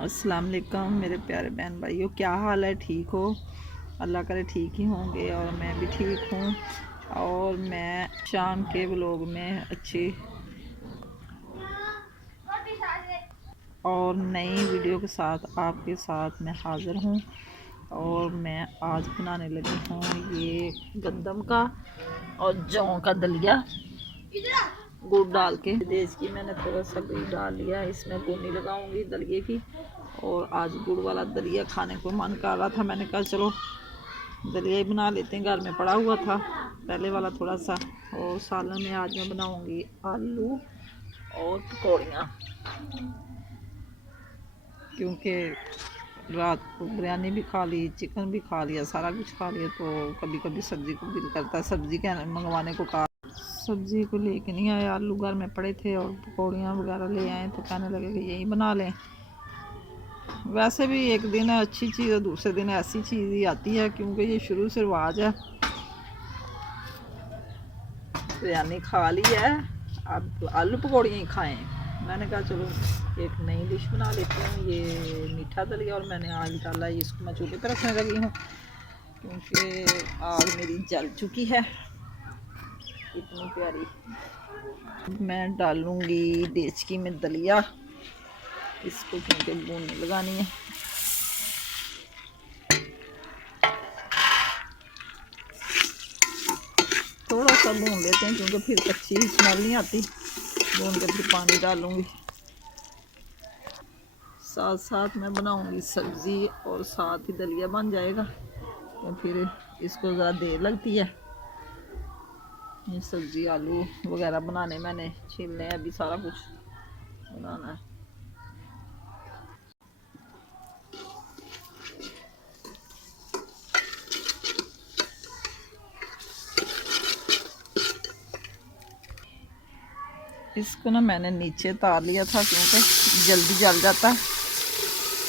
अस्सलाम वालेकुम मेरे प्यारे बहन भाइयों, क्या हाल है? ठीक हो? अल्लाह करे ठीक ही होंगे और मैं भी ठीक हूँ। और मैं शाम के व्लॉग में अच्छी और नई वीडियो के साथ आपके साथ मैं हाज़िर हूँ। और मैं आज बनाने लगी हूँ ये गंदम का और जौ का दलिया गुड़ डाल के। देश की मैंने थोड़ा सा गुड़ डाल लिया, इसमें भुनी लगाऊंगी दलिए की। और आज गुड़ वाला दलिया खाने को मन कर रहा था, मैंने कहा चलो दलिया ही बना लेते हैं, घर में पड़ा हुआ था पहले वाला थोड़ा सा। और सालन में आज मैं बनाऊंगी आलू और पकौड़ियाँ, क्योंकि रात को बिरयानी भी खा ली, चिकन भी खा लिया, सारा कुछ खा लिया, तो कभी कभी सब्ज़ी को दिल करता है सब्ज़ी क्या मंगवाने को। कहा सब्ज़ी को लेके नहीं आए, आलू घर में पड़े थे और पकौड़ियाँ वगैरह ले आए, तो कहने लगे कि यही बना लें। वैसे भी एक दिन अच्छी चीज़ है, दूसरे दिन ऐसी चीज़ ही आती है, क्योंकि ये शुरू से रिवाज है। बिरयानी खा ली है, अब आलू पकौड़ियाँ ही खाएं। मैंने कहा चलो एक नई डिश बना लेती हूँ, ये मीठा दलिया। और मैंने आग डाला, इसको मैं चूल्हे पर रखने लगी हूँ, क्योंकि आग मेरी जल चुकी है इतनी प्यारी। मैं डालूँगी देचकी में दलिया, इसको क्योंकि भूनने लगानी है। थोड़ा सा भून लेते हैं, क्योंकि फिर कच्ची स्मेल नहीं आती। भून के फिर पानी डालूँगी। साथ साथ मैं बनाऊँगी सब्ज़ी और साथ ही दलिया बन जाएगा, तो फिर इसको ज़रा देर लगती है। ये सब्ज़ी आलू वगैरह बनाने मैंने छीलने हैं, अभी सारा कुछ बनाना है। इसको ना मैंने नीचे उतार लिया था, क्योंकि जल्दी जल जाता है।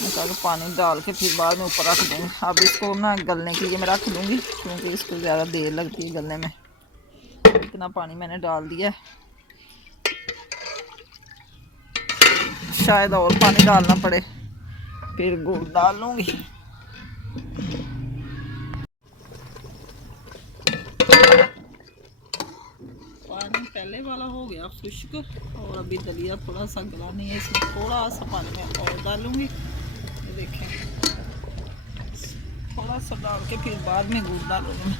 मैं कहा पानी डाल के फिर बाद में ऊपर रख दूँगी। अब इसको ना गलने के लिए मैं रख दूँगी, क्योंकि इसको ज़्यादा देर लगती है गलने में। इतना पानी मैंने डाल दिया है, शायद और पानी डालना पड़े, फिर गुड़ डाल लूँगी। पानी पहले वाला हो गया खुश्क, और अभी दलिया थोड़ा सा गला नहीं है, इसमें थोड़ा सा पानी मैं और डालूँगी। ये देखें, थोड़ा सा डाल के फिर बाद में गुड़ डालूँगी मैं।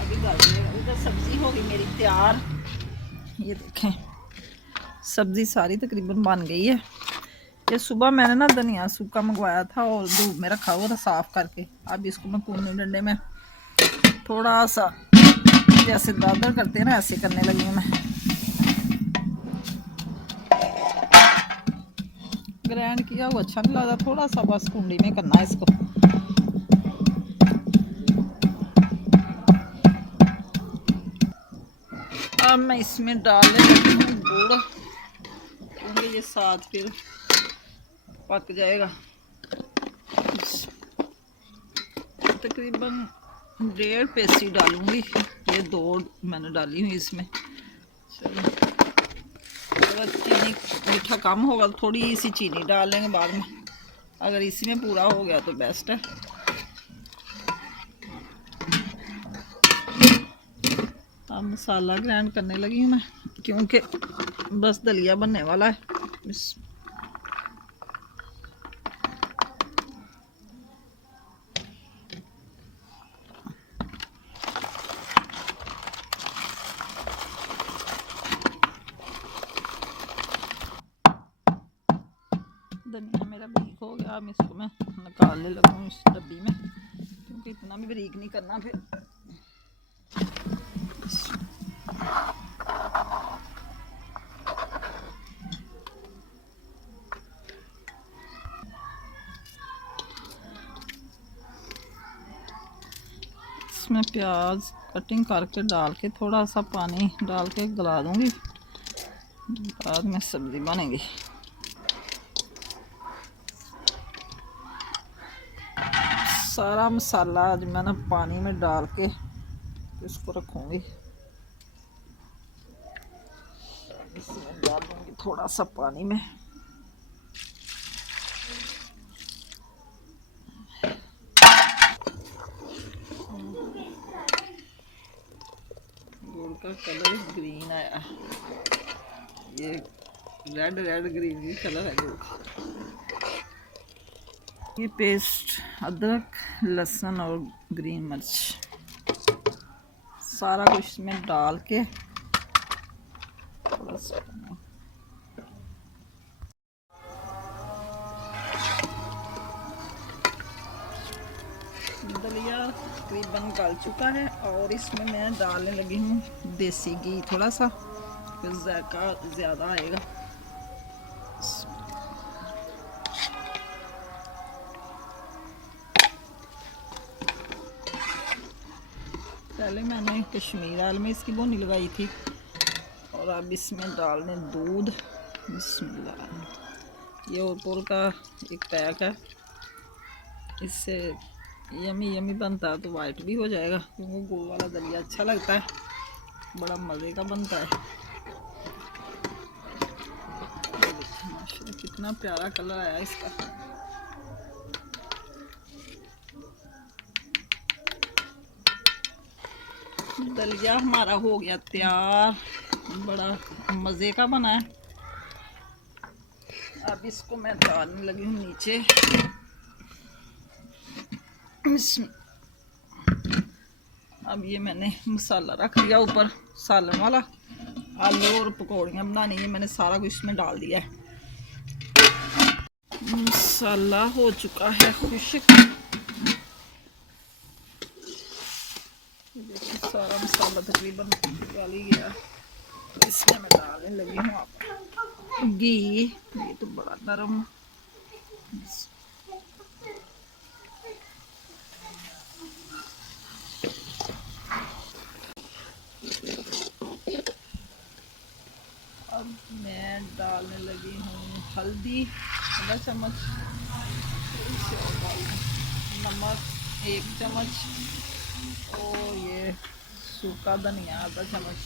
अभी डाल दिएगा। अभी तो सब्ज़ी होगी मेरी तैयार। ये देखें, सब्ज़ी सारी तकरीबन बन गई है। ये सुबह मैंने ना धनिया सूखा मंगवाया था और धूप में रखा हुआ था साफ़ करके। अब इसको मैं कूने डंडे में थोड़ा सा जैसे दादर करते हैं ना, ऐसे करने लगी हूँ मैं। ग्राइंड किया हुआ अच्छा नहीं लगता, थोड़ा सा बस कुंडी में करना है इसको। अब मैं इसमें डालने लगी हूँ गुड़, क्योंकि ये साथ फिर पक जाएगा। तकरीबन 1.5 पेसी डालूंगी, ये 2 मैंने डाली हुई इसमें। चलो, अगर चीनी मीठा कम होगा तो थोड़ी सी चीनी डाल लेंगे बाद में, अगर इसी में पूरा हो गया तो बेस्ट है। अब मसाला ग्राइंड करने लगी हूँ मैं, क्योंकि बस दलिया बनने वाला है। धनिया मेरा बारीक हो गया, अब इसको मैं निकालने लगूँ इस डब्बी में, क्योंकि इतना भी बारीक नहीं करना फिर। इसमें प्याज कटिंग करके डाल के थोड़ा सा पानी डाल के गला दूंगी, बाद में सब्ज़ी बनेगी। सारा मसाला आज मैंने पानी में डाल के इसको रखूँगी। इसमें डाल दूँगी थोड़ा सा पानी में। गुड़ का कलर ग्रीन आया, ये रेड रेड ग्रीन ही कलर है गुड़ का। ये पेस्ट अदरक, लहसुन और ग्रीन मिर्च सारा कुछ इसमें डाल के थोड़ा सा दलिया तकरीबन गल चुका है और इसमें मैं डालने लगी हूँ देसी घी थोड़ा सा, फिर जायका ज़्यादा आएगा। पहले मैंने कश्मीर लाल में इसकी बोनी लगाई थी और अब इसमें डालने दूध। बिस्मिल्लाह। ये ओरपोल का एक पैक है, इससे यमी यमी बनता है तो वाइट भी हो जाएगा, क्योंकि गुड़ वाला दलिया अच्छा लगता है, बड़ा मज़े का बनता है। माशाल्लाह कितना प्यारा कलर आया इसका। दलिया हमारा हो गया तैयार, बड़ा मज़े का बना है। अब इसको मैं डालने लगी हूँ नीचे। अब ये मैंने मसाला रख दिया ऊपर सालन वाला, आलू और पकौड़ियाँ बनानी है, मैंने सारा कुछ इसमें डाल दिया है। मसाला हो चुका है खुश्क, सारा मसाला तकरीबन डाल ही गया। तो इसमें मैं डालने लगी हूँ आप घी, ये तो बड़ा नरम। अब मैं डालने लगी हूँ हल्दी आधा चम्मच, नमक 1 चम्मच और ये सूखा धनिया आधा चम्मच,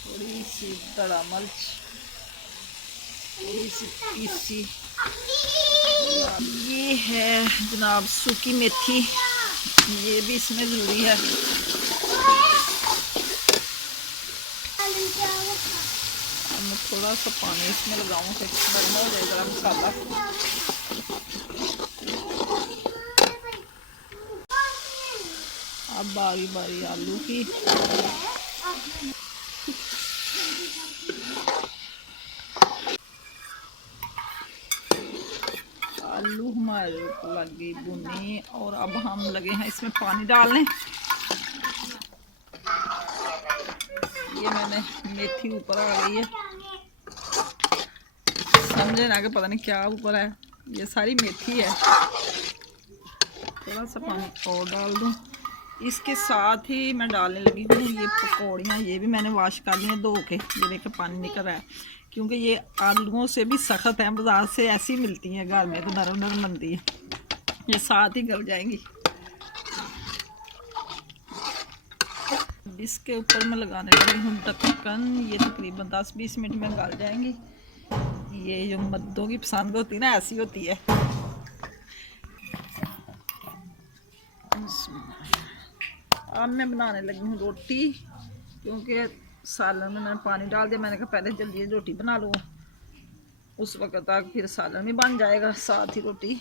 थोड़ी सी दड़ा मिर्च, थोड़ी सी पीसी, ये है जनाब सूखी मेथी, ये भी इसमें ज़रूरी है। मैं थोड़ा सा पानी इसमें लगाऊँ तो नरम हो जाए ज़रा मसाला। अब बारी बारी आलू की, आलू हमारे लग गई भुनी और अब हम लगे हैं इसमें पानी डालने। ये मैंने मेथी ऊपर आ गई है, समझे ना कि पता नहीं क्या ऊपर है, ये सारी मेथी है। थोड़ा सा पानी और डाल दूँ। इसके साथ ही मैं डालने लगी हूँ ये पकौड़ियाँ, ये भी मैंने वॉश कर ली हैं धो के, ये देखिए पानी निकल रहा है, क्योंकि ये आलूओं से भी सख्त है, बाजार से ऐसी मिलती हैं, घर में तो नरम नरम बनती है, ये साथ ही गल जाएंगी। इसके ऊपर मैं लगाने लगी हूँ ढक्कन, ये तकरीबन 10-20 मिनट में गल जाएंगी। ये जो मर्दों की पसंद होती है ना, ऐसी होती है। अब मैं बनाने लगी हूँ रोटी, क्योंकि सालन में मैंने पानी डाल दिया, मैंने कहा पहले जल्दी रोटी बना लो, उस वक्त तक फिर सालन भी बन जाएगा साथ ही रोटी।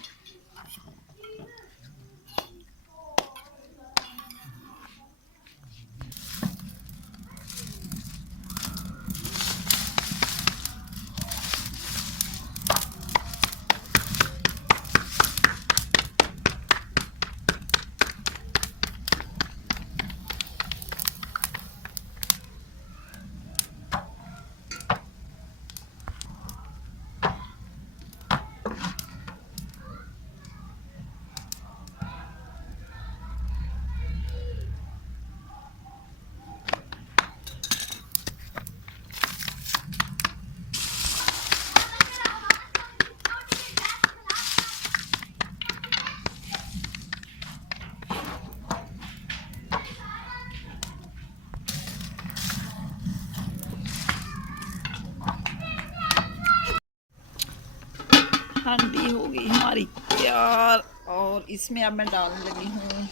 हांडी हो गई हमारी तैयार और इसमें अब मैं डालने लगी हूँ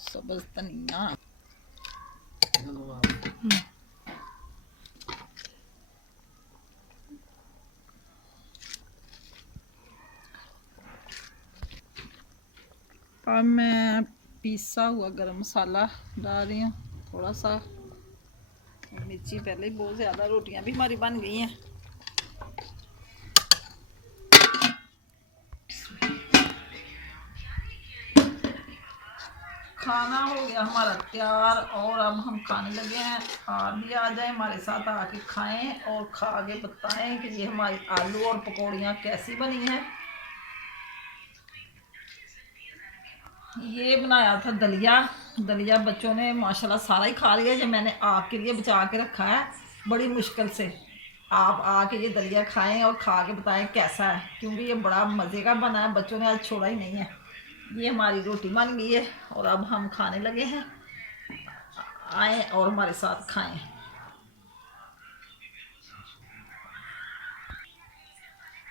सब्ज़ धनिया। अब मैं पिसा हुआ गरम मसाला डाल रही हूँ थोड़ा सा, मिर्ची पहले ही बहुत ज़्यादा, रोटियां भी हमारी बन गई हैं। खाना हो गया हमारा तैयार और अब हम खाने लगे हैं। आप भी आ जाए हमारे साथ, आके खाएं और खा के बताएं कि ये हमारी आलू और पकौड़ियाँ कैसी बनी हैं। ये बनाया था दलिया। दलिया बच्चों ने माशाल्लाह सारा ही खा लिया, जो मैंने आपके लिए बचा के रखा है बड़ी मुश्किल से। आप आके ये दलिया खाएं और खा के बताएं कैसा है, क्योंकि ये बड़ा मज़े का बना है, बच्चों ने आज छोड़ा ही नहीं है। ये हमारी रोटी बन गई है और अब हम खाने लगे हैं। आए और हमारे साथ खाएं।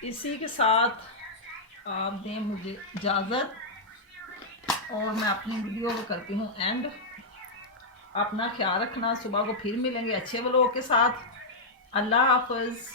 इसी के साथ आप दें मुझे इजाज़त और मैं अपनी वीडियो को करती हूँ एंड। अपना ख्याल रखना, सुबह को फिर मिलेंगे अच्छे व्लॉग के साथ। अल्लाह हाफ़िज़।